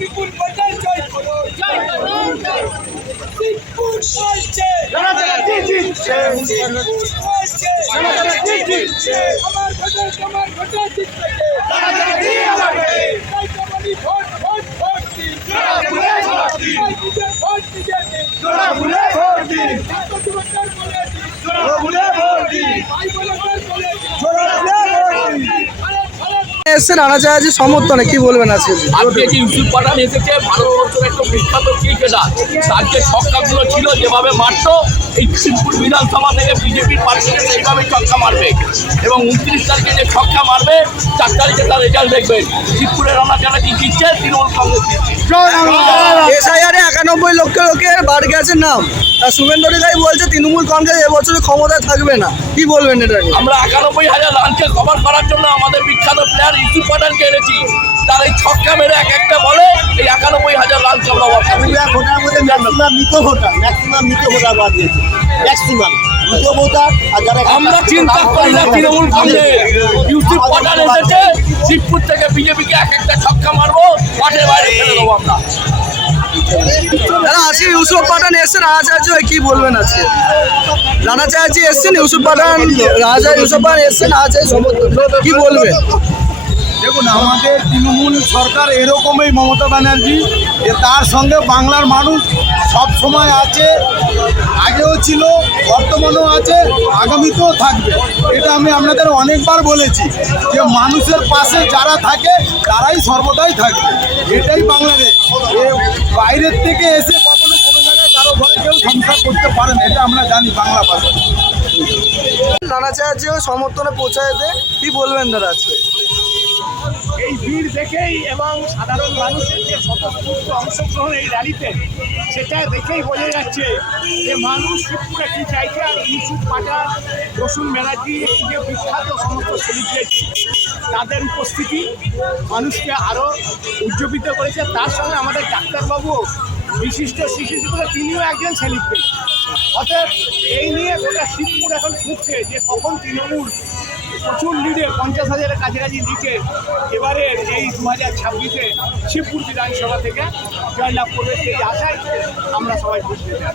বিপুল voter জয় করো, জয় করো, জয় করো। শিবপুর বলছে, শিবপুর বলছে, আমার ভোটার জিতবে। তাই তো বলি ভোট ভোট ভোট দিন, নিজের ভোট নিজের দিন, ভোটার বলে দিন, ভাই বলে বলে দিন। এসছেন রানাচাঁদের সমর্থনে, কি বলবেন আজকে? আজকে যে ইউসুফ পাঠান এসেছে ভারতবর্ষের একটা বিখ্যাত ক্রিকেটার, তার যে ছক্কাগুলো ছিল যেভাবে মারতো, এই শিবপুর বিধানসভা থেকে বিজেপির প্রার্থীকে সেইভাবে ছক্কা মারবে এবং 29 তারিখে যে ছক্কা মারবে 4 তারিখে তার রেজাল্ট দেখবেন। শিবপুরের রানাচাঁদা কি জিতছে, তৃণমূল কংগ্রেস জিতছে। এসআইআরে 91 লক্ষ লোকের বাদ গেছে নাম, তা শুভেন্দু অধিকারী বলছে তৃণমূল কংগ্রেস এবছরে ক্ষমতায় থাকবে না, কি বলবেন এটা নিয়ে? আমরা 91,000 রানকে কভার করার জন্য আমাদের বিখ্যাত প্লেয়ার ইউসুফ পাঠানকে এনেছি। তার এই ছক্কা মেরে এক একটা বলে এই 91,000 রানকে আমরা ভোটার মধ্যে ম্যাক্সিমাম মৃত ভোটার বাদ দিয়েছে, ম্যাক্সিমাম মৃত ভোটার। আর যারা আমরা চিন্তা করি না তৃণমূল কংগ্রেস, ইউসুফ পাঠান এসেছে শিবপুর থেকে বিজেপিকে এক একটা ছক্কা মারবো, মাঠের বাইরে ফেলে দেবো আমরা। দাদা আজকে ইউসুফ পাঠান এসছেন রানাচাঁদ, কি বলবেন আজকে? রানাচাঁদ এসছেন, ইউসুফ পাঠান ইউসুফ পাঠান এসছেন রানাচাঁদ সমর্থন, কি বলবেন? দেখুন, আমাদের তৃণমূল সরকার এরকমই মমতা ব্যানার্জি, যে তার সঙ্গে বাংলার মানুষ সব সময় আছে, আগেও ছিল, বর্তমানেও আছে, আগামীতেও থাকবে। এটা আমি আপনাদের অনেকবার বলেছি যে মানুষের পাশে যারা থাকে তারাই সর্বদাই থাকবে, এটাই বাংলাদেশ। বাইরের থেকে এসে কখনো কোনো জায়গায় কারো ঘরে কেউ সংসার করতে পারে না, এটা আমরা জানি বাংলা ভাষা। রানাচাঁদ সমর্থনে পৌঁছাতে কি বলবেন দাদা আজকে? এই ভিড় দেখেই এবং সাধারণ মানুষের যে স্বতঃস্ফূর্ত অংশগ্রহণ এই র্যালিতে, সেটা দেখেই বোঝা যাচ্ছে যে মানুষ শিবপুরে কী চাইছে। আর ইউসুফ পাঠান, রসুন ব্যানার্জি, যে বিখ্যাত সমস্ত সেলিব্রিটি, তাদের উপস্থিতি মানুষকে আরও উজ্জীবিত করেছে। তার সঙ্গে আমাদের ডাক্তারবাবু বিশিষ্ট শিশুদের, তিনিও একজন সেলিব্রিটি। অতএব এই নিয়ে গোটা শিবপুর এখন খুঁজছে যে কখন তৃণমূল প্রচুর লিডে 50,000-এর কাছাকাছি লিডে এবারের এই 2026-এ শিবপুর বিধানসভা থেকে জয়লাভ করবে, সেই আশায় আমরা সবাই বুঝতে চাই।